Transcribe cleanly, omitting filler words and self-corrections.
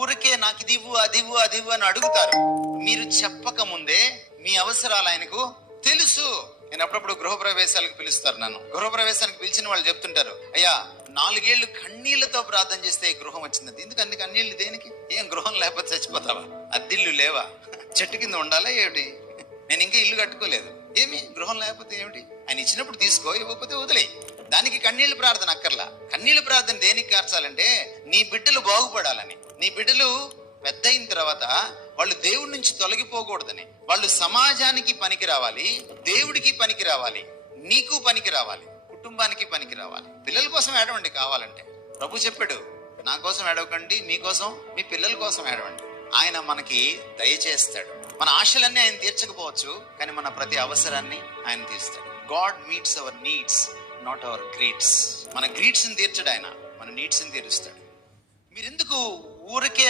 ఊరికే నాకు ఇదివ్వు అదివ్వు అదివ్వు అని అడుగుతారు. మీరు చెప్పక ముందే మీ అవసరాలు ఆయనకు తెలుసు. నేను అప్పుడప్పుడు గృహప్రవేశాలకు పిలుస్తారు. నన్ను గృహప్రవేశానికి పిలిచిన వాళ్ళు చెప్తుంటారు, అయ్యా 4 ఏళ్ళు కన్నీళ్లతో ప్రార్థన చేస్తే ఈ గృహం వచ్చింది. ఎందుకు అన్ని కన్నీళ్లు దేనికి? ఏం గృహం లేకపోతే చచ్చిపోతావా? అద్దిల్లు లేవా? చెట్టు కింద ఉండాలా ఏమిటి? నేను ఇంకా ఇల్లు కట్టుకోలేదు, ఏమి గృహం లేకపోతే ఏమిటి? ఆయన ఇచ్చినప్పుడు తీసుకో, ఇవ్వకపోతే వదిలే. దానికి కన్నీళ్లు ప్రార్థన అక్కర్లా. కన్నీళ్లు ప్రార్థన దేనికి కార్చాలంటే నీ బిడ్డలు బాగుపడాలని. నీ బిడ్డలు పెద్ద అయిన తర్వాత వాళ్ళు దేవుడి నుంచి తొలగిపోకూడదని, వాళ్ళు సమాజానికి పనికి రావాలి, దేవుడికి పనికి రావాలి, నీకు పనికి రావాలి, కుటుంబానికి పనికి రావాలి. పిల్లల కోసం ఏడవండి కావాలంటే. ప్రభు చెప్పాడు, నా కోసం ఏడవకండి, మీకోసం మీ పిల్లల కోసం ఏడవండి. ఆయన మనకి దయచేస్తాడు. మన ఆశలన్నీ ఆయన తీర్చకపోవచ్చు, కానీ మన ప్రతి అవసరాన్ని ఆయన తీర్స్తాడు. God meets our needs, not our greeds. మన గ్రీడ్స్ ని తీర్చడు ఆయన, మన నీడ్స్ ని తీరుస్తాడు. మీరెందుకు ఊరికే